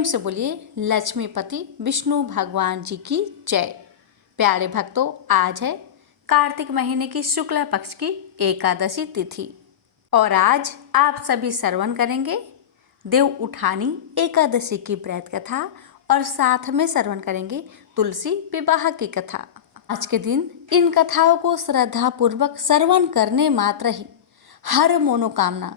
प्रेम से बोलिए लक्ष्मीपति विष्णु भगवान जी की जय। प्यारे भक्तों, आज है कार्तिक महीने की शुक्ला पक्ष की एकादशी तिथि और आज आप सभी श्रवण करेंगे देव उठानी एकादशी की व्रत कथा और साथ में श्रवण करेंगे तुलसी विवाह की कथा। आज के दिन इन कथाओं को श्रद्धा पूर्वक श्रवण करने मात्र ही हर मनोकामना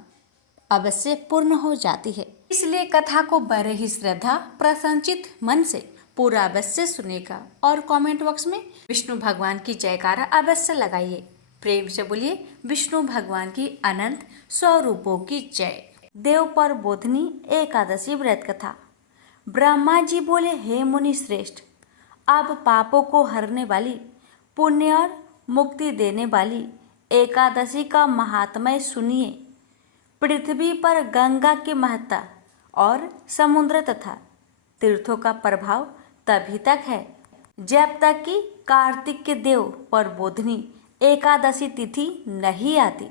अवश्य पूर्ण हो जाती है। इसलिए कथा को बड़े ही श्रद्धा प्रसन्नचित मन से पूरा अवश्य सुनेगा और कमेंट बॉक्स में विष्णु भगवान की जयकारा अवश्य लगाइए। प्रेम से बोलिए विष्णु भगवान की अनंत स्वरूपों की जय। देव पर बोधनी एकादशी व्रत कथा। ब्रह्मा जी बोले, हे मुनि श्रेष्ठ, अब पापों को हरने वाली, पुण्य और मुक्ति देने वाली एकादशी का महात्म्य सुनिए। पृथ्वी पर गंगा की महत्ता और समुद्र तथा तीर्थों का प्रभाव तभी तक है जब तक कि कार्तिक के देव पर बोधनी एकादशी तिथि नहीं आती।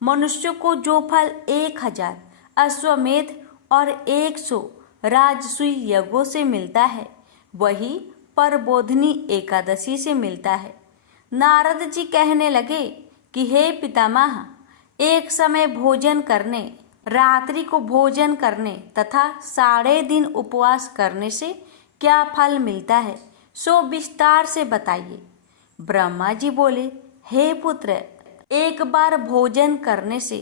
मनुष्य को जो फल 1000 अश्वमेध और 100 राजसूय यज्ञों से मिलता है, वही पर बोधनी एकादशी से मिलता है। नारद जी कहने लगे कि हे पितामह, एक समय भोजन करने, रात्रि को भोजन करने तथा 12.5 दिन उपवास करने से क्या फल मिलता है, सो विस्तार से बताइए। ब्रह्मा जी बोले, हे पुत्र, एक बार भोजन करने से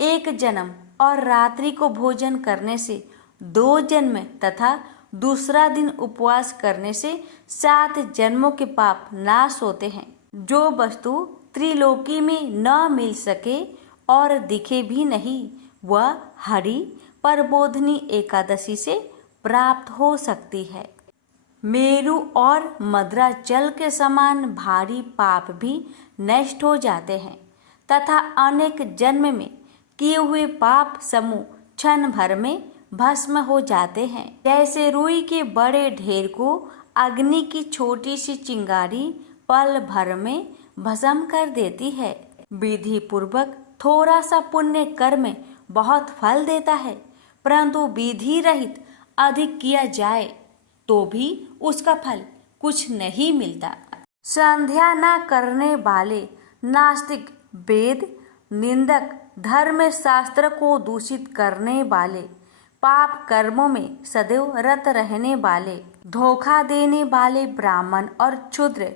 1 जन्म और रात्रि को भोजन करने से 2 जन्म तथा दूसरा दिन उपवास करने से 7 जन्मों के पाप नाश होते हैं। जो वस्तु त्रिलोकी में न मिल सके और दिखे भी नहीं, वह हरि परबोधनी एकादशी से प्राप्त हो सकती है। मेरु और मद्रा जल के समान भारी पाप भी नष्ट हो जाते हैं तथा अनेक जन्म में किए हुए पाप समूह क्षण भर में भस्म हो जाते हैं। जैसे रुई के बड़े ढेर को अग्नि की छोटी सी चिंगारी पल भर में भस्म कर देती है। विधि पूर्वक थोड़ा सा पुण्य कर्म बहुत फल देता है, परंतु विधि रहित अधिक किया जाए तो भी उसका फल कुछ नहीं मिलता। संध्या न करने वाले नास्तिक, वेद निंदक, धर्म शास्त्र को दूषित करने वाले, पाप कर्मों में सदैव रत रहने वाले, धोखा देने वाले ब्राह्मण और क्षुद्र,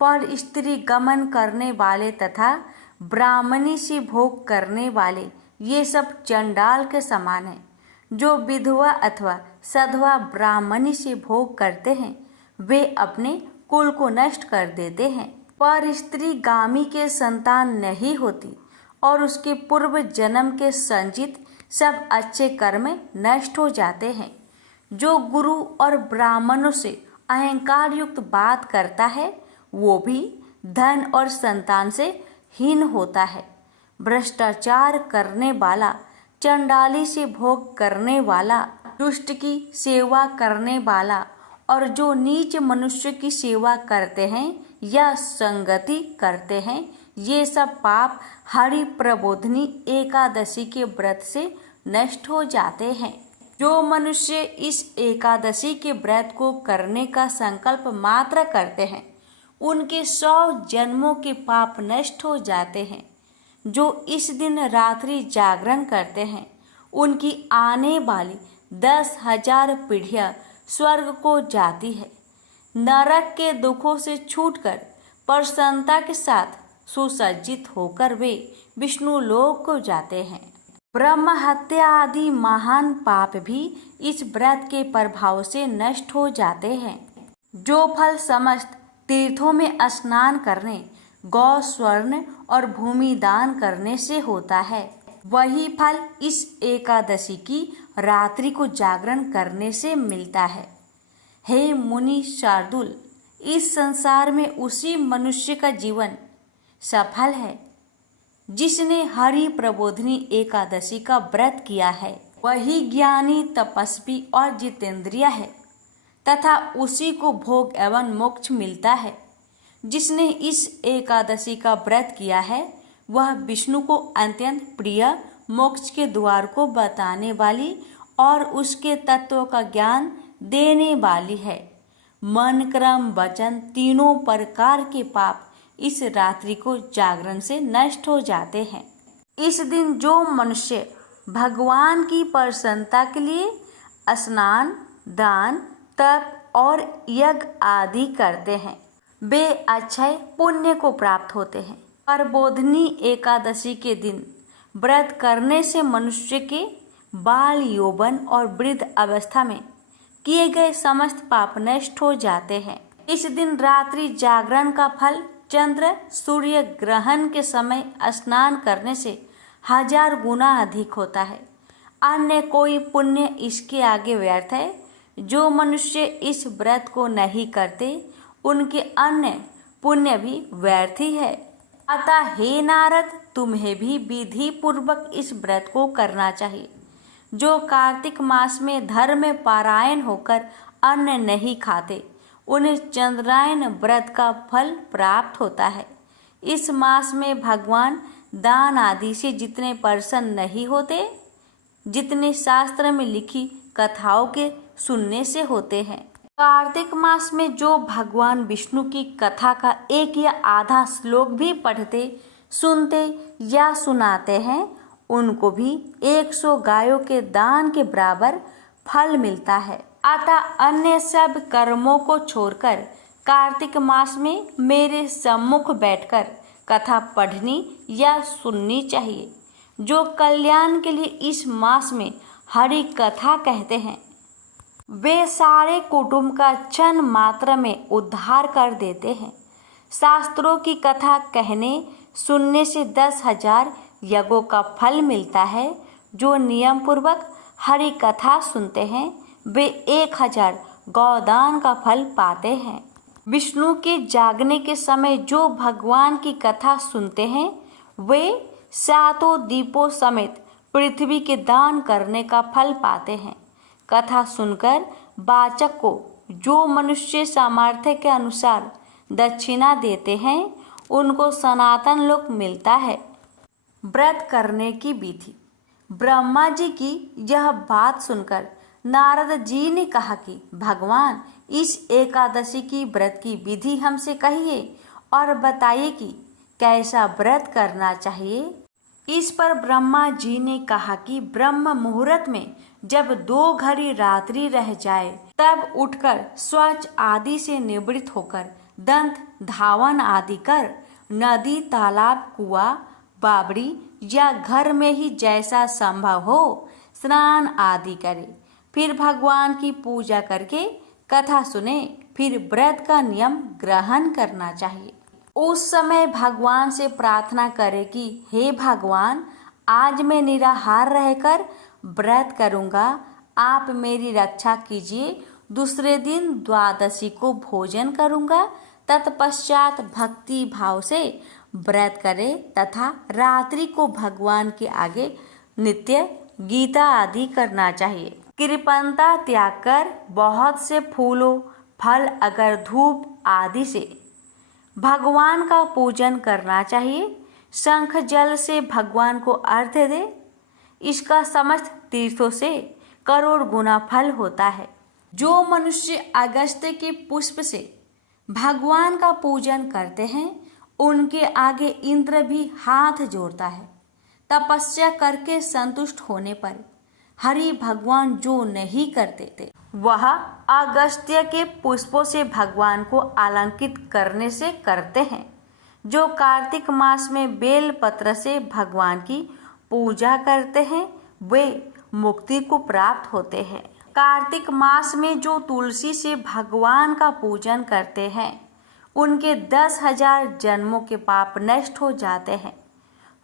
पर स्त्री गमन करने वाले तथा ब्राह्मणी से भोग करने वाले, ये सब चंडाल के समान है। जो विधवा अथवा सधवा ब्राह्मणी से भोग करते हैं, वे अपने कुल को नष्ट कर देते हैं। पर स्त्री गामी के संतान नहीं होती और उसके पूर्व जन्म के संचित सब अच्छे कर्म नष्ट हो जाते हैं। जो गुरु और ब्राह्मणों से अहंकार युक्त बात करता है, वो भी धन और संतान से हीन होता है। भ्रष्टाचार करने वाला, चंडाली से भोग करने वाला, दुष्ट की सेवा करने वाला और जो नीच मनुष्य की सेवा करते हैं या संगति करते हैं, ये सब पाप हरि प्रबोधनी एकादशी के व्रत से नष्ट हो जाते हैं। जो मनुष्य इस एकादशी के व्रत को करने का संकल्प मात्र करते हैं, उनके 100 जन्मों के पाप नष्ट हो जाते हैं। जो इस दिन रात्रि जागरण करते हैं, उनकी आने वाली 10,000 पीढ़ियां स्वर्ग को जाती है। नरक के दुखों से छूटकर प्रसन्नता के साथ सुसज्जित होकर वे विष्णु लोक को जाते हैं। ब्रह्म हत्या आदि महान पाप भी इस व्रत के प्रभाव से नष्ट हो जाते हैं। जो फल समस्त तीर्थों में स्नान करने, गौ स्वर्ण और भूमि दान करने से होता है, वही फल इस एकादशी की रात्रि को जागरण करने से मिलता है। हे मुनि शार्दुल, इस संसार में उसी मनुष्य का जीवन सफल है जिसने हरि प्रबोधनी एकादशी का व्रत किया है। वही ज्ञानी, तपस्वी और जितेंद्रिय है तथा उसी को भोग एवं मोक्ष मिलता है। जिसने इस एकादशी का व्रत किया है, वह विष्णु को अत्यंत प्रिय मोक्ष के द्वार को बताने वाली और उसके तत्वों का ज्ञान देने वाली है। मन, क्रम, वचन तीनों प्रकार के पाप इस रात्रि को जागरण से नष्ट हो जाते हैं। इस दिन जो मनुष्य भगवान की प्रसन्नता के लिए स्नान, दान, तप और यज्ञ आदि करते हैं वे अक्षय पुण्य को प्राप्त होते हैं। प्रबोधिनी एकादशी के दिन व्रत करने से मनुष्य के बाल, यौवन और वृद्ध अवस्था में किए गए समस्त पाप नष्ट हो जाते हैं। इस दिन रात्रि जागरण का फल चंद्र सूर्य ग्रहण के समय स्नान करने से 1000 गुना अधिक होता है। अन्य कोई पुण्य इसके आगे व्यर्थ है। जो मनुष्य इस व्रत को नहीं करते उनके अन्य पुण्य भी व्यर्थ ही है। अतः हे नारद, तुम्हें भी विधि पूर्वक इस व्रत को करना चाहिए। जो कार्तिक मास में धर्म में पारायण होकर अन्न नहीं खाते उन्हें चंद्रायन व्रत का फल प्राप्त होता है। इस मास में भगवान दान आदि से जितने प्रसन्न नहीं होते जितने शास्त्र में लिखी कथाओं के सुनने से होते हैं। कार्तिक मास में जो भगवान विष्णु की कथा का एक या आधा श्लोक भी पढ़ते, सुनते या सुनाते हैं उनको भी 100 गायों के दान के बराबर फल मिलता है। अतः अन्य सब कर्मों को छोड़कर कार्तिक मास में मेरे सम्मुख बैठकर कथा पढ़नी या सुननी चाहिए। जो कल्याण के लिए इस मास में हरि कथा कहते हैं वे सारे कुटुंब का क्षण मात्र में उद्धार कर देते हैं। शास्त्रों की कथा कहने सुनने से 10,000 यज्ञों का फल मिलता है। जो नियम पूर्वक हरि कथा सुनते हैं वे 1000 गौदान का फल पाते हैं। विष्णु के जागने के समय जो भगवान की कथा सुनते हैं वे 7 दीपों समेत पृथ्वी के दान करने का फल पाते हैं। कथा सुनकर वाचक को जो मनुष्य सामर्थ्य के अनुसार दक्षिणा देते हैं उनको सनातन लोक मिलता है। व्रत करने की विधि। ब्रह्मा जी की यह बात सुनकर नारद जी ने कहा कि भगवान, इस एकादशी की व्रत की विधि हमसे कहिए और बताइए कि कैसा व्रत करना चाहिए। इस पर ब्रह्मा जी ने कहा कि ब्रह्म मुहूर्त में जब 2 घड़ी रात्रि रह जाए तब उठकर शौच आदि से निवृत्त होकर दंत धावन आदि कर नदी, तालाब, कुआं, बावड़ी या घर में ही जैसा संभव हो स्नान आदि करे। फिर भगवान की पूजा करके कथा सुने। फिर व्रत का नियम ग्रहण करना चाहिए। उस समय भगवान से प्रार्थना करे कि हे भगवान, आज मैं निराहार रहकर व्रत करूँगा, आप मेरी रक्षा कीजिए। दूसरे दिन द्वादशी को भोजन करूँगा। तत्पश्चात भक्ति भाव से व्रत करे तथा रात्रि को भगवान के आगे नित्य गीता आदि करना चाहिए। कृपणता त्याग कर बहुत से फूलों, फल, अगर धूप आदि से भगवान का पूजन करना चाहिए। शंख जल से भगवान को अर्घ्य दे। इसका समस्त तीर्थों से करोड़ गुना फल होता है। जो मनुष्य अगस्त्य के पुष्प से भगवान का पूजन करते हैं उनके आगे इंद्र भी हाथ जोड़ता है। तपस्या करके संतुष्ट होने पर हरि भगवान जो नहीं करते थे वह अगस्त्य के पुष्पों से भगवान को अलंकृत करने से करते हैं। जो कार्तिक मास में बेल पत्र से भगवान की पूजा करते हैं वे मुक्ति को प्राप्त होते हैं। कार्तिक मास में जो तुलसी से भगवान का पूजन करते हैं उनके 10,000 जन्मों के पाप नष्ट हो जाते हैं।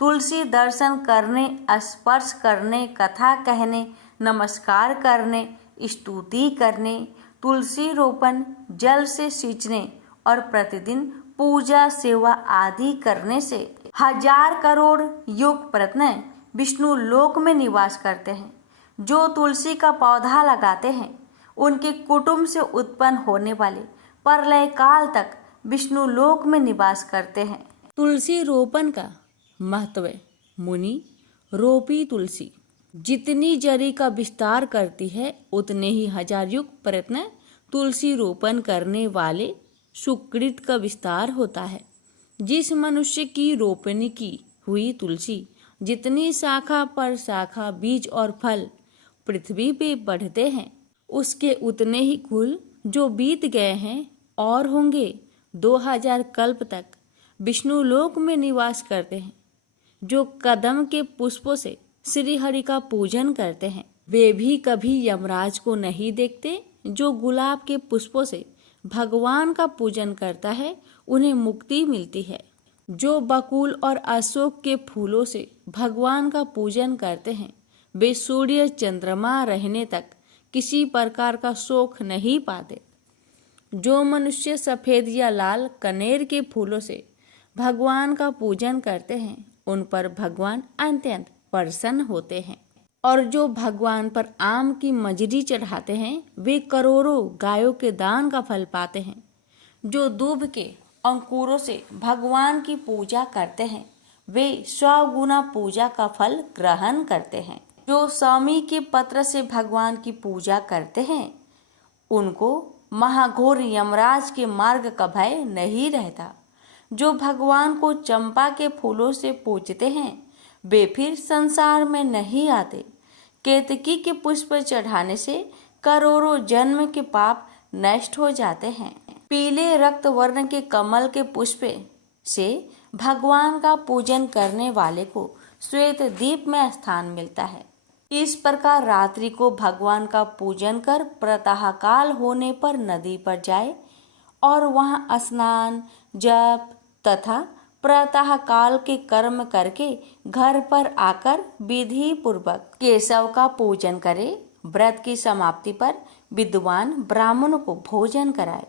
तुलसी दर्शन करने, स्पर्श करने, कथा कहने, नमस्कार करने, स्तुति करने, तुलसी रोपण, जल से सींचने और प्रतिदिन पूजा सेवा आदि करने से 1000 करोड़ युग प्रत्न विष्णु लोक में निवास करते हैं। जो तुलसी का पौधा लगाते हैं उनके कुटुंब से उत्पन्न होने वाले प्रलय काल तक विष्णु लोक में निवास करते हैं। तुलसी रोपण का महत्व। मुनि रोपी तुलसी। जितनी जरी का विस्तार करती है उतने ही हजार युग प्रयत्न तुलसी रोपण करने वाले सुकृत का विस्तार होता है। जिस मनुष्य की रोपणी की हुई तुलसी जितनी शाखा पर शाखा बीज और फल पृथ्वी पे बढ़ते हैं, उसके उतने ही कुल जो बीत गए हैं और होंगे 2000 कल्प तक विष्णु लोक में निवास करते हैं। जो कदम के पुष्पों से श्री हरि का पूजन करते हैं वे भी कभी यमराज को नहीं देखते। जो गुलाब के पुष्पों से भगवान का पूजन करता है उन्हें मुक्ति मिलती है। जो बकुल और अशोक के फूलों से भगवान का पूजन करते हैं वे सूर्य चंद्रमा रहने तक किसी प्रकार का शोक नहीं पाते। जो मनुष्य सफेद या लाल कनेर के फूलों से भगवान का पूजन करते हैं उन पर भगवान अत्यंत प्रसन्न होते हैं। और जो भगवान पर आम की मजरी चढ़ाते हैं वे करोड़ों गायों के दान का फल पाते हैं। जो दूब के अंकुरों से भगवान की पूजा करते हैं वे 100 गुना पूजा का फल ग्रहण करते हैं। जो स्वामी के पत्र से भगवान की पूजा करते हैं उनको महाघोर यमराज के मार्ग का भय नहीं रहता। जो भगवान को चंपा के फूलों से पूजते हैं वे फिर संसार में नहीं आते। केतकी के पुष्प चढ़ाने से करोड़ों जन्म के पाप नष्ट हो जाते हैं। पीले रक्त वर्ण के कमल के पुष्प से भगवान का पूजन करने वाले को श्वेत दीप में स्थान मिलता है। इस प्रकार रात्रि को भगवान का पूजन कर प्रातः काल होने पर नदी पर जाए और वहां स्नान जप तथा प्रातः काल के कर्म करके घर पर आकर विधि पूर्वक केशव का पूजन करे। व्रत की समाप्ति पर विद्वान ब्राह्मणों को भोजन कराए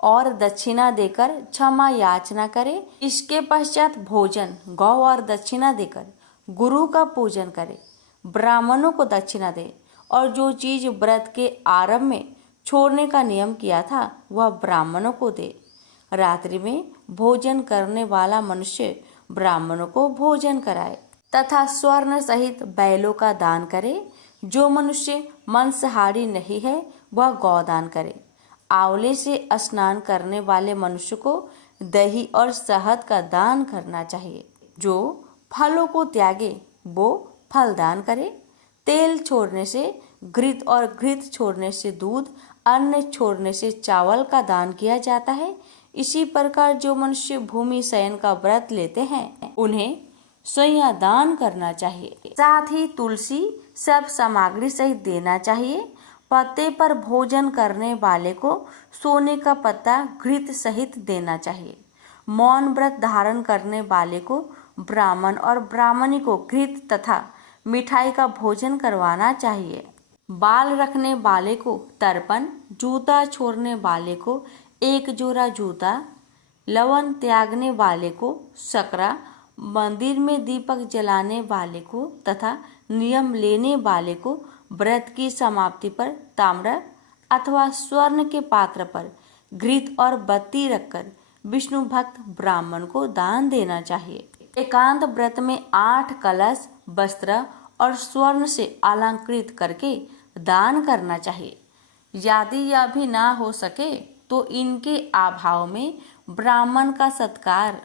और दक्षिणा देकर क्षमा याचना करे। इसके पश्चात भोजन गौ और दक्षिणा देकर गुरु का पूजन करे। ब्राह्मणों को दक्षिणा दे और जो चीज व्रत के आरंभ में छोड़ने का नियम किया था वह ब्राह्मणों को दे। रात्रि में भोजन करने वाला मनुष्य ब्राह्मणों को भोजन कराए तथा स्वर्ण सहित बैलों का दान करे। जो मनुष्य मांसाहारी नहीं है वह गौदान करे। आंवले से स्नान करने वाले मनुष्य को दही और शहद का दान करना चाहिए। जो फलों को त्यागे वो फल दान करे। तेल छोड़ने से घृत और घृत छोड़ने से दूध, अन्न छोड़ने से चावल का दान किया जाता है। इसी प्रकार जो मनुष्य भूमि शयन का व्रत लेते हैं उन्हें सैया दान करना चाहिए। साथ ही तुलसी सब सामग्री सहित देना चाहिए। पत्ते पर भोजन करने वाले को सोने का पत्ता घृत सहित देना चाहिए। मौन व्रत धारण करने वाले को ब्राह्मण और ब्राह्मणी को घृत तथा मिठाई का भोजन करवाना चाहिए। बाल रखने वाले को तर्पण, जूता छोड़ने वाले को एक जोड़ा जूता, लवन त्यागने वाले को सकरा, मंदिर में दीपक जलाने वाले को तथा नियम लेने वाले को व्रत की समाप्ति पर ताम्र अथवा स्वर्ण के पात्र पर घृत और बत्ती रखकर विष्णु भक्त ब्राह्मण को दान देना चाहिए। एकांत व्रत में 8 कलश, वस्त्र और स्वर्ण से अलंकृत करके दान करना चाहिए। यदि यह भी ना हो सके तो इनके अभाव में ब्राह्मण का सत्कार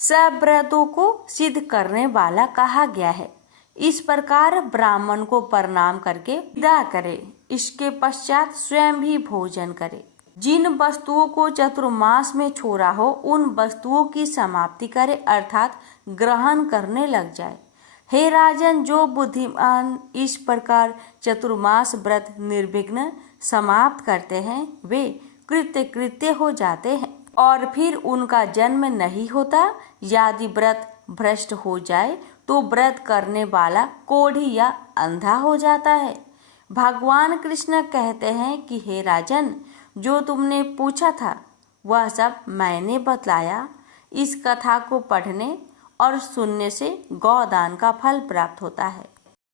सब व्रतों को सिद्ध करने वाला कहा गया है। इस प्रकार ब्राह्मण को प्रणाम करके विदा करे। इसके पश्चात स्वयं भी भोजन करे। जिन वस्तुओं को चतुर्मास में छोड़ा हो उन वस्तुओं की समाप्ति करे अर्थात ग्रहण करने लग जाए। हे राजन, जो बुद्धिमान इस प्रकार चतुर्मास व्रत निर्विघ्न समाप्त करते हैं वे कृत्य हो जाते हैं और फिर उनका जन्म नहीं होता। यदि व्रत भ्रष्ट हो जाए तो व्रत करने वाला कोढ़ी या अंधा हो जाता है। भगवान कृष्ण कहते हैं कि हे राजन, जो तुमने पूछा था वह सब मैंने बतलाया। इस कथा को पढ़ने और सुनने से गौदान का फल प्राप्त होता है।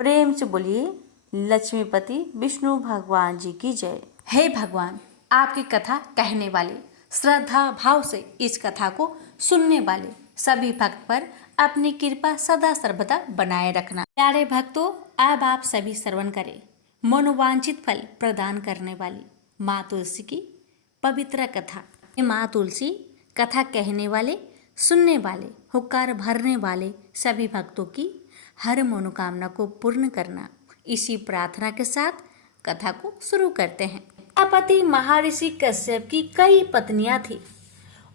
प्रेम से बोलिए लक्ष्मीपति विष्णु भगवान जी की जय। हे भगवान, आपकी कथा कहने वाले, श्रद्धा भाव से इस कथा को सुनने वाले सभी भक्त पर अपनी कृपा सदा सर्वदा बनाए रखना। प्यारे भक्तों, अब आप सभी श्रवण करें मनोवांछित फल प्रदान करने वाली माँ तुलसी की पवित्र कथा। माँ तुलसी कथा कहने वाले, सुनने वाले, हुक्कार भरने वाले सभी भक्तों की हर मनोकामना को पूर्ण करना, इसी प्रार्थना के साथ कथा को शुरू करते हैं। प्रजापति महर्षि कश्यप की कई पत्नियां थी।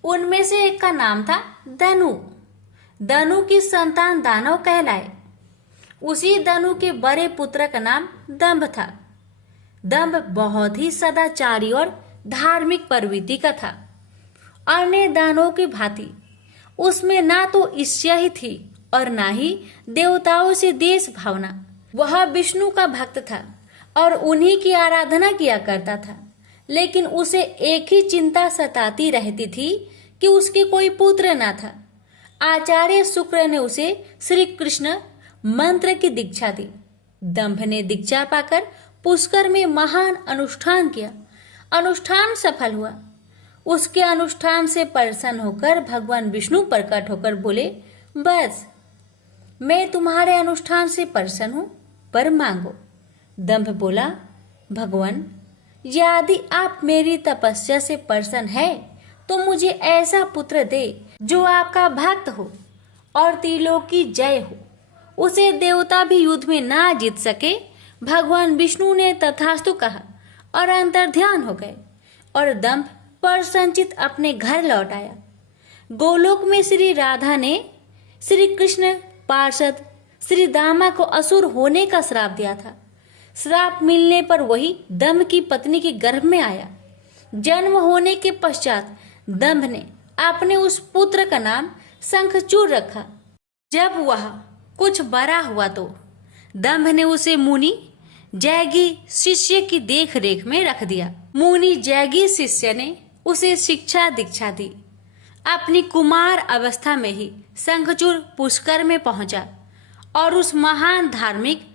उनमें से एक का नाम था दनु। दनु की संतान दानव कहलाए। उसी दनु के बड़े पुत्र का नाम दंभ था। दंभ बहुत ही सदाचारी और धार्मिक प्रवृत्ति का था। अन्य दानवों की भांति उसमें ना तो ईर्ष्या ही थी और ना ही देवताओं से देश भावना। वह विष्णु का भक्त था और उन्हीं की आराधना किया करता था। लेकिन उसे एक ही चिंता सताती रहती थी कि उसके कोई पुत्र ना था। आचार्य शुक्र ने उसे श्री कृष्ण मंत्र की दीक्षा दी। दंभ ने दीक्षा पाकर पुष्कर में महान अनुष्ठान किया। अनुष्ठान सफल हुआ। उसके अनुष्ठान से प्रसन्न होकर भगवान विष्णु प्रकट होकर बोले, बस मैं तुम्हारे अनुष्ठान से प्रसन्न हूं, पर मांगो। दंभ बोला, भगवान यदि आप मेरी तपस्या से प्रसन्न है तो मुझे ऐसा पुत्र दे जो आपका भक्त हो और त्रिलोक की जय हो। उसे देवता भी युद्ध में ना जीत सके। भगवान विष्णु ने तथास्तु कहा और अंतर्ध्यान हो गए और दंभ प्रसन्नचित अपने घर लौट आया। गोलोक में श्री राधा ने श्री कृष्ण पार्षद श्री दामा को असुर होने का श्राप दिया था। श्राप मिलने पर वही दंभ की पत्नी के गर्भ में आया। जन्म होने के पश्चात दंभ ने अपने उस पुत्र का नाम शंखचूड़ रखा। जब वह कुछ बड़ा हुआ तो दंभ ने उसे मुनि जैगी शिष्य की देख रेख में रख दिया। मुनि जैगी शिष्य ने उसे शिक्षा दीक्षा दी। अपनी कुमार अवस्था में ही शंखचूड़ पुष्कर में पहुंचा और उस महान धार्मिक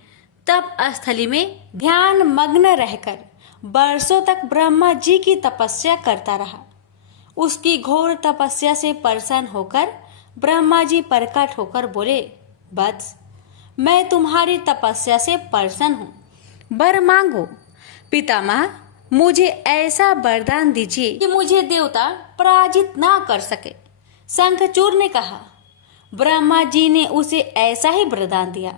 तप स्थली में ध्यान मग्न रहकर वर्षों तक ब्रह्मा जी की तपस्या करता रहा। उसकी घोर तपस्या से प्रसन्न होकर ब्रह्मा जी प्रकट होकर बोले, वत्स मैं तुम्हारी तपस्या से प्रसन्न हूँ, वर मांगो। पितामह मुझे ऐसा वरदान दीजिए कि मुझे देवता पराजित ना कर सके। शंखचूड़ ने कहा। ब्रह्मा जी ने उसे ऐसा ही वरदान दिया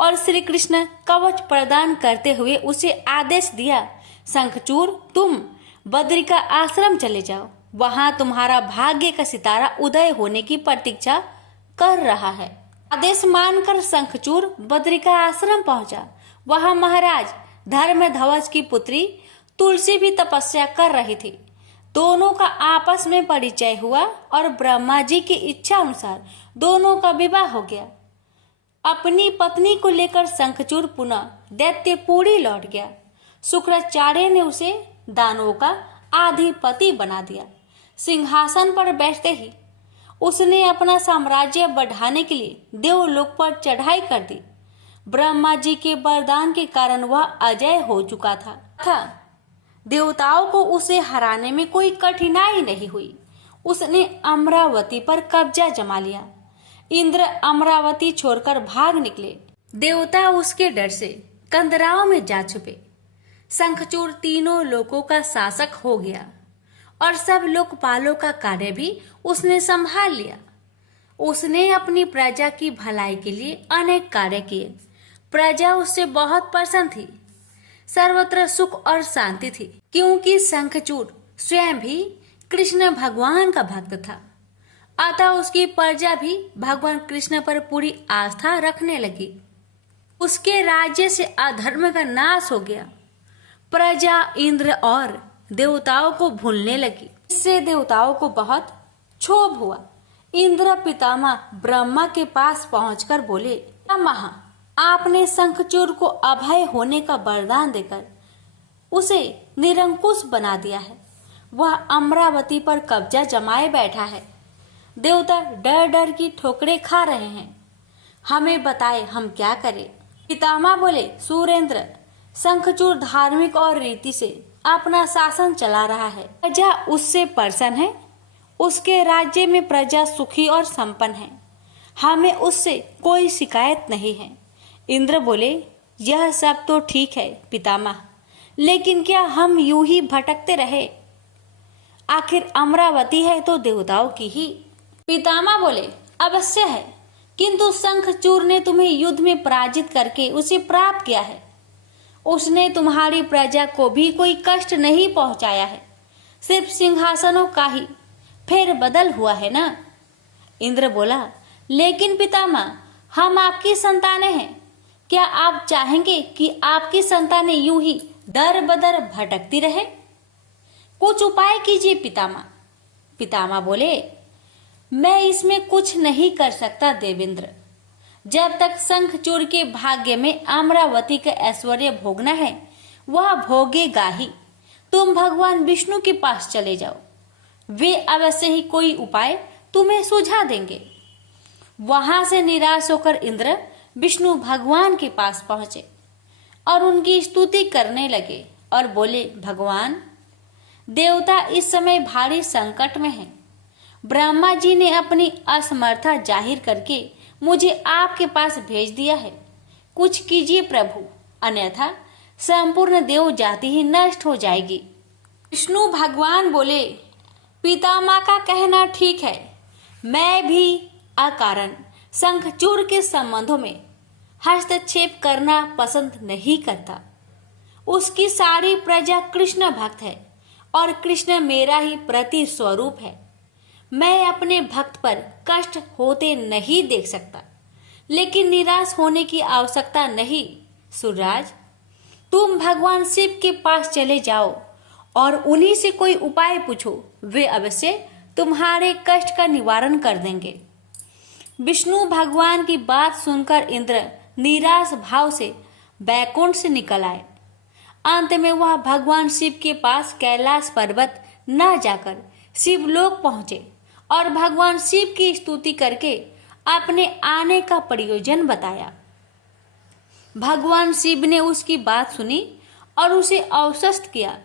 और श्री कृष्ण कवच प्रदान करते हुए उसे आदेश दिया, शंखचूड़ तुम बद्रिका आश्रम चले जाओ। वहां तुम्हारा भाग्य का सितारा उदय होने की प्रतीक्षा कर रहा है। आदेश मानकर शंखचूड़ बद्रिका आश्रम पहुंचा। वहां महाराज धर्मध्वज की पुत्री तुलसी भी तपस्या कर रही थी। दोनों का आपस में परिचय हुआ और ब्रह्मा जी की इच्छा अनुसार दोनों का विवाह हो गया। अपनी पत्नी को लेकर शंखचूड़ पुनः दैत्यपुरी लौट गया। शुक्राचार्य ने उसे दानवों का अधिपति बना दिया। सिंहासन पर बैठते ही उसने अपना साम्राज्य बढ़ाने के लिए देवलोक पर चढ़ाई कर दी। ब्रह्मा जी के वरदान के कारण वह अजय हो चुका था। देवताओं को उसे हराने में कोई कठिनाई नहीं हुई। उसने अमरावती पर कब्जा जमा लिया। इंद्र अमरावती छोड़कर भाग निकले। देवता उसके डर से कंदराओं में जा छुपे। शंखचूड़ तीनों लोकों का शासक हो गया और सब लोकपालों का कार्य भी उसने संभाल लिया। उसने अपनी प्रजा की भलाई के लिए अनेक कार्य किए। प्रजा उससे बहुत प्रसन्न थी। सर्वत्र सुख और शांति थी, क्योंकि शंखचूड़ स्वयं भी कृष्ण भगवान का भक्त था। अतः उसकी प्रजा भी भगवान कृष्ण पर पूरी आस्था रखने लगी। उसके राज्य से अधर्म का नाश हो गया। प्रजा इंद्र और देवताओं को भूलने लगी। इससे देवताओं को बहुत क्षोभ हुआ। इंद्र पितामह ब्रह्मा के पास पहुंचकर बोले, पितामह आपने शंखचूड़ को अभय होने का वरदान देकर उसे निरंकुश बना दिया है। वह अमरावती पर कब्जा जमाए बैठा है। देवता डर डर की ठोकरें खा रहे हैं। हमें बताए हम क्या करें। पितामह बोले, सुरेंद्र शंखचूड़ धार्मिक और रीति से अपना शासन चला रहा है। प्रजा उससे प्रसन्न है। उसके राज्य में प्रजा सुखी और संपन्न है। हमें उससे कोई शिकायत नहीं है। इंद्र बोले, यह सब तो ठीक है पितामह, लेकिन क्या हम यूं ही भटकते रहे? आखिर अमरावती है तो देवताओं की ही। पितामह बोले, अवश्य है, किंतु शंखचूर ने तुम्हें युद्ध में पराजित करके उसे प्राप्त किया है। उसने तुम्हारी प्रजा को भी कोई कष्ट नहीं पहुंचाया है, सिर्फ सिंहासनों का ही फेर बदल हुआ है ना। इंद्र बोला, लेकिन पितामह, हम आपकी संतानें हैं, क्या आप चाहेंगे कि आपकी संतानें यूं ही दर बदर भटकती रहे? कुछ उपाय कीजिए पितामह। पितामह बोले, मैं इसमें कुछ नहीं कर सकता देवेंद्र। जब तक शंखचूड़ के भाग्य में अमरावती का ऐश्वर्य भोगना है, वह भोगेगा ही। तुम भगवान विष्णु के पास चले जाओ, वे अवश्य ही कोई उपाय तुम्हें सुझा देंगे। वहां से निराश होकर इंद्र विष्णु भगवान के पास पहुंचे और उनकी स्तुति करने लगे और बोले, भगवान, देवता इस समय भारी संकट में हैं। ब्रह्मा जी ने अपनी असमर्था जाहिर करके मुझे आपके पास भेज दिया है। कुछ कीजिए प्रभु, अन्यथा संपूर्ण देव जाति ही नष्ट हो जाएगी। विष्णु भगवान बोले, पितामह का कहना ठीक है। मैं भी अकारण शंखचूड़ के संबंधों में हस्तक्षेप करना पसंद नहीं करता। उसकी सारी प्रजा कृष्ण भक्त है और कृष्ण मेरा ही प्रति स्वरूप है। मैं अपने भक्त पर कष्ट होते नहीं देख सकता, लेकिन निराश होने की आवश्यकता नहीं। सूर्यराज, तुम भगवान शिव के पास चले जाओ और उन्हीं से कोई उपाय पूछो, वे अवश्य तुम्हारे कष्ट का निवारण कर देंगे। विष्णु भगवान की बात सुनकर इंद्र निराश भाव से बैकुंठ से निकल आए। अंत में वह भगवान शिव के पास कैलाश पर्वत न जाकर शिवलोक पहुंचे और भगवान शिव की स्तुति करके अपने आने का प्रयोजन बताया। भगवान शिव ने उसकी बात सुनी और उसे आश्वस्त किया।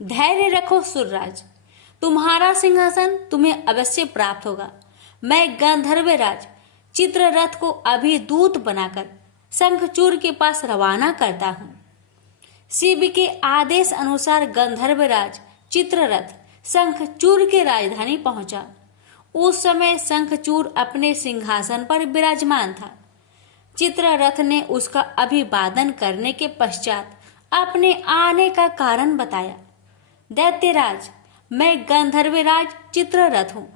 धैर्य रखो सूर्यराज, तुम्हारा सिंहासन तुम्हें अवश्य प्राप्त होगा। मैं गंधर्वराज चित्ररथ को अभी दूत बनाकर शंखचूड़ के पास रवाना करता हूँ। शिव के आदेश अनुसार गंधर्वराज चित्ररथ शंखचूड़ के राजधानी पहुंचा। उस समय शंखचूड़ अपने सिंहासन पर विराजमान था। चित्ररथ ने उसका अभिवादन करने के पश्चात अपने आने का कारण बताया। दैत्यराज, मैं गंधर्वराज चित्ररथ हूँ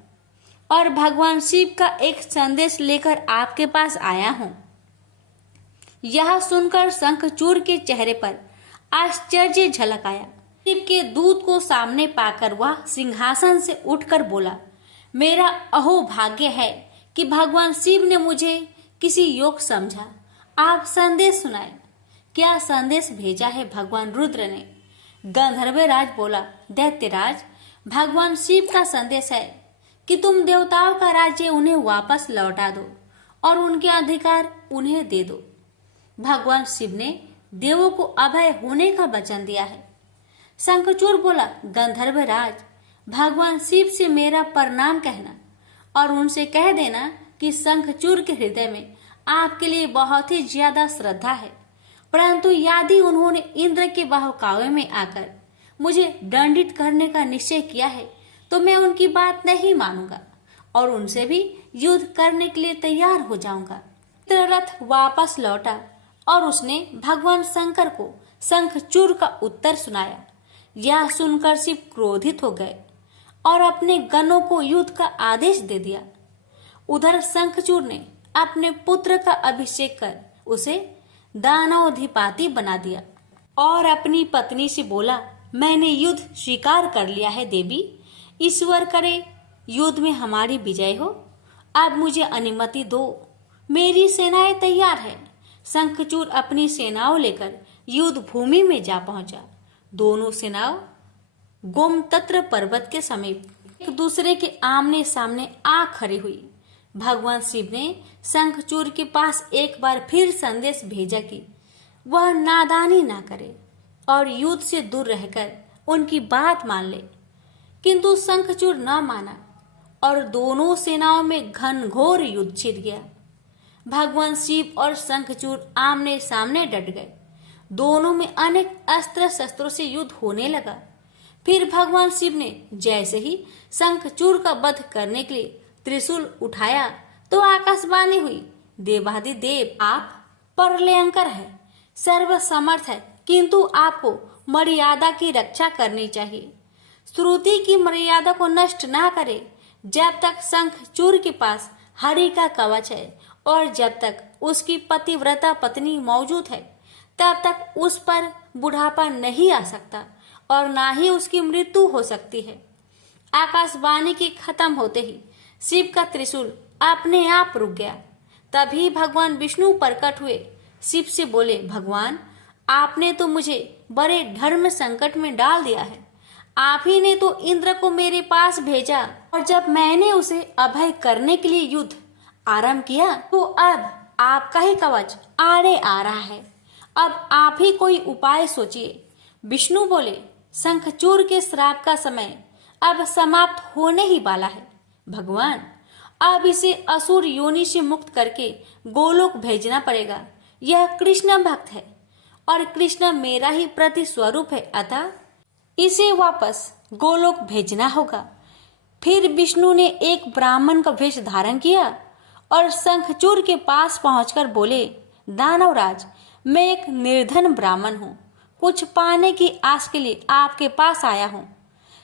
और भगवान शिव का एक संदेश लेकर आपके पास आया हूँ। यह सुनकर शंखचूड़ के चेहरे पर आश्चर्य झलक आया। शिव के दूत को सामने पाकर वह सिंहासन से उठकर बोला, मेरा अहो भाग्य है कि भगवान शिव ने मुझे किसी योग समझा। आप संदेश सुनाए। क्या संदेश भेजा है भगवान रुद्र ने? गंधर्वराज बोला, दैत्यराज, भगवान शिव का संदेश है कि तुम देवताओं का राज्य उन्हें वापस लौटा दो और उनके अधिकार उन्हें दे दो। भगवान शिव ने देवों को अभय होने का वचन दिया है। शंखचूड़ बोला, गंधर्वराज, भगवान शिव से मेरा प्रणाम कहना और उनसे कह देना कि शंखचूड़ के हृदय में आपके लिए बहुत ही ज्यादा श्रद्धा है, परंतु यदि उन्होंने इंद्र के बहकावे में आकर मुझे दंडित करने का निश्चय किया है तो मैं उनकी बात नहीं मानूंगा और उनसे भी युद्ध करने के लिए तैयार हो जाऊंगा। चित्ररथ वापस लौटा और उसने भगवान शंकर को शंखचूड़ का उत्तर सुनाया। यह सुनकर शिव क्रोधित हो गए और अपने गणों को युद्ध का आदेश दे दिया। उधर शंखचूड़ ने अपने पुत्र का अभिषेक कर उसे दानवाधिपति बना दिया और अपनी पत्नी से बोला, मैंने युद्ध स्वीकार कर लिया है देवी, ईश्वर करे युद्ध में हमारी विजय हो। अब मुझे अनुमति दो, मेरी सेनाएं तैयार है। शंखचूड़ अपनी सेनाओं लेकर युद्ध भूमि में जा पहुंचा। दोनों सेनाओं गोमतत्र पर्वत के समीप एक दूसरे के आमने सामने आ खड़ी हुई। भगवान शिव ने शंखचूड़ के पास एक बार फिर संदेश भेजा कि वह नादानी ना करे और युद्ध से दूर रहकर उनकी बात मान ले, किंतु शंखचूड़ न माना। और दोनों सेनाओं में घनघोर युद्ध छिड़ गया। भगवान शिव और शंखचूड़ आमने सामने डट गए। दोनों में अनेक अस्त्र शस्त्रों से युद्ध होने लगा। फिर भगवान शिव ने जैसे ही शंखचूड़ का वध करने के लिए त्रिशूल उठाया तो आकाशवाणी हुई, देवाधिदेव आप प्रलयंकर है, सर्वसमर्थ है, किंतु आपको मर्यादा की रक्षा करनी चाहिए। श्रुति की मर्यादा को नष्ट ना करे। जब तक शंखचूड़ के पास हरि का कवच है और जब तक उसकी पतिव्रता पत्नी मौजूद है तब तक उस पर बुढ़ापा नहीं आ सकता और ना ही उसकी मृत्यु हो सकती है। आकाशवाणी के खत्म होते ही शिव का त्रिशूल अपने आप रुक गया। तभी भगवान विष्णु प्रकट हुए। शिव से बोले, भगवान आपने तो मुझे बड़े धर्म संकट में डाल दिया है। आप ही ने तो इंद्र को मेरे पास भेजा और जब मैंने उसे अभय करने के लिए युद्ध आरंभ किया तो अब आपका ही कवच आड़े आ रहा है। अब आप ही कोई उपाय सोचिए। विष्णु बोले, शंखचूड़ के श्राप का समय अब समाप्त होने ही वाला है। भगवान अब इसे असुर योनि से मुक्त करके गोलोक भेजना पड़ेगा। यह कृष्ण भक्त है और कृष्ण मेरा ही प्रति स्वरूप है, अतः इसे वापस गोलोक भेजना होगा। फिर विष्णु ने एक ब्राह्मण का वेश धारण किया और शंखचूड़ के पास पहुंचकर बोले, दानवराज मैं एक निर्धन ब्राह्मण हूँ, कुछ पाने की आस के लिए आपके पास आया हूँ।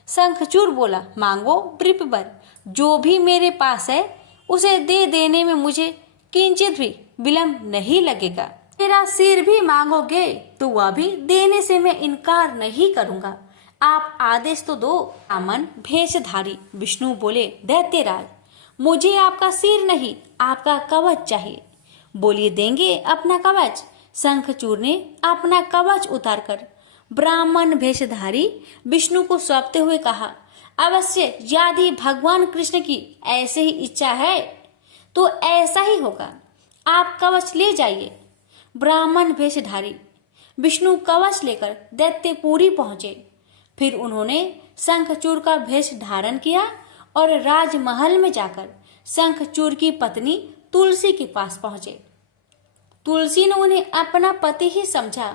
शंखचूड़ बोला, मांगो वृषभवर, जो भी मेरे पास है उसे दे देने में मुझे किंचित भी विलंब नहीं लगेगा। मेरा सिर भी मांगोगे तो वह भी देने से मैं इनकार नहीं करूंगा। आप आदेश तो दो। ब्राह्मण भेषधारी विष्णु बोले, दैत्यराज मुझे आपका सिर नहीं आपका कवच चाहिए। बोलिए, देंगे अपना कवच। शंखचूड़ ने अपना कवच उतारकर ब्राह्मण भेषधारी विष्णु को सौंपते हुए कहा, अवश्य यदि भगवान कृष्ण की ऐसे ही इच्छा है तो ऐसा ही होगा। आप कवच ले जाइए। ब्राह्मण भेषधारी विष्णु कवच लेकर दैत्यपुरी पहुंचे। फिर उन्होंने शंखचूड़ का भेष धारण किया और राजमहल में जाकर शंखचूड़ की पत्नी तुलसी के पास पहुंचे। तुलसी ने उन्हें अपना पति ही समझा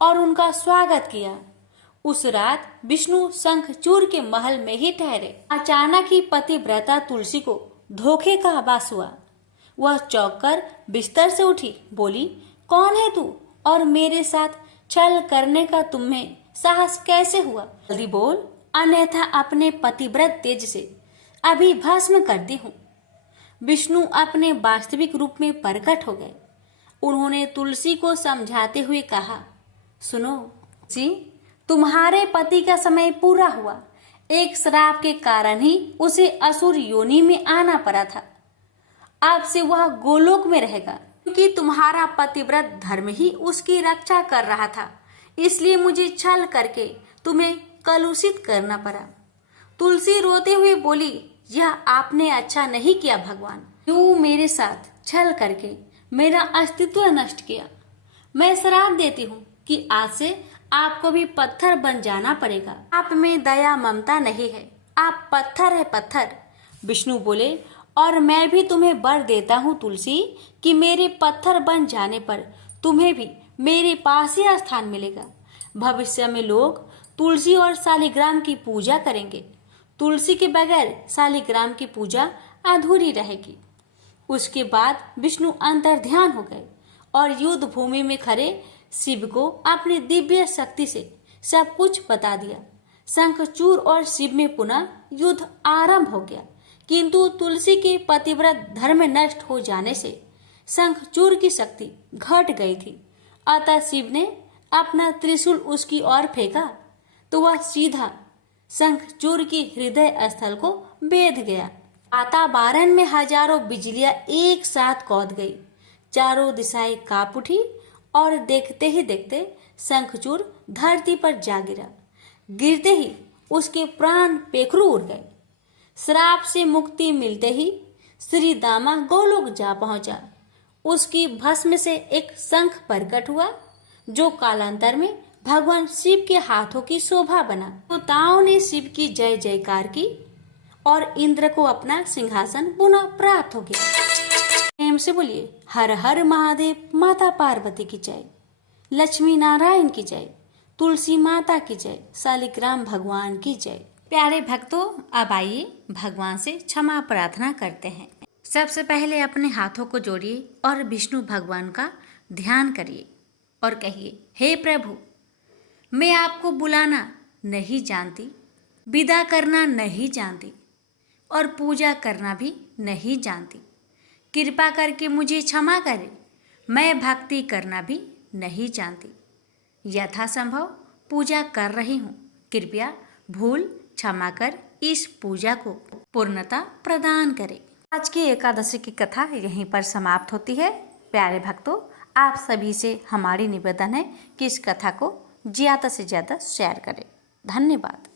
और उनका स्वागत किया। उस रात विष्णु शंखचूड़ के महल में ही ठहरे। अचानक ही पतिव्रता तुलसी को धोखे का आभास हुआ। वह चौंक कर बिस्तर से उठी, बोली, कौन है तू और मेरे साथ छल करने का तुम्हें साहस कैसे हुआ? जल्दी बोल, अन्यथा अपने पतिव्रत तेज से अभी भस्म करती हूँ। विष्णु अपने वास्तविक रूप में प्रकट हो गए। उन्होंने तुलसी को समझाते हुए कहा, सुनो जी, तुम्हारे पति का समय पूरा हुआ। एक श्राप के कारण ही उसे असुर योनि में आना पड़ा था। अब से वह गोलोक में रहेगा, क्योंकि तुम्हारा पतिव्रत धर्म ही उसकी रक्षा कर रहा था। इसलिए मुझे छल करके तुम्हें कलुषित करना पड़ा। तुलसी रोते हुए बोली, यह आपने अच्छा नहीं किया भगवान। क्यों मेरे साथ छल करके मेरा अस्तित्व नष्ट किया? मैं श्राप देती हूँ कि आज से आपको भी पत्थर बन जाना पड़ेगा। आप में दया ममता नहीं है, आप पत्थर है पत्थर। विष्णु बोले, और मैं भी तुम्हें वर देता हूँ तुलसी कि मेरे पत्थर बन जाने पर तुम्हें भी मेरे पास ही स्थान मिलेगा। भविष्य में लोग तुलसी और शालिग्राम की पूजा करेंगे। तुलसी के बगैर शालिग्राम की पूजा अधूरी रहेगी। उसके बाद विष्णु अंतर्ध्यान हो गए और युद्ध भूमि में खड़े शिव को अपनी दिव्य शक्ति से सब कुछ बता दिया। शंखचूड़ और शिव में पुनः युद्ध आरंभ हो गया, किंतु तुलसी के पतिव्रत धर्म नष्ट हो जाने से शंखचूड़ की शक्ति घट गई थी। अतः शिव ने अपना त्रिशूल उसकी ओर फेंका तो वह सीधा शंखचूड़ के हृदय स्थल को भेद गया। वातावरण में हजारों बिजलियां एक साथ कौंध गई। चारों दिशाएं कांप उठी और देखते ही देखते शंखचूड़ धरती पर जा गिरा। गिरते ही उसके प्राण पेखरू उड़ गए। श्राप से मुक्ति मिलते ही श्री दामा गोलोक जा पहुंचा। उसकी भस्म से एक शंख प्रकट हुआ जो कालांतर में भगवान शिव के हाथों की शोभा बना। देवताओं ने शिव की जय जयकार की और इंद्र को अपना सिंहासन पुनः प्राप्त हो गया। प्रेम से बोलिए हर हर महादेव, माता पार्वती की जय, लक्ष्मी नारायण की जय, तुलसी माता की जय, शालिग्राम भगवान की जय। प्यारे भक्तों, अब आइए भगवान से क्षमा प्रार्थना करते हैं। सबसे पहले अपने हाथों को जोड़िए और विष्णु भगवान का ध्यान करिए और कहिए, हे प्रभु, मैं आपको बुलाना नहीं जानती, विदा करना नहीं जानती और पूजा करना भी नहीं जानती। कृपा करके मुझे क्षमा करें, मैं भक्ति करना भी नहीं जानती। यथासंभव पूजा कर रही हूँ, कृपया भूल क्षमा कर इस पूजा को पूर्णता प्रदान करें। आज की एकादशी की कथा यहीं पर समाप्त होती है। प्यारे भक्तों, आप सभी से हमारी निवेदन है कि इस कथा को ज़्यादा से ज़्यादा शेयर करें। धन्यवाद।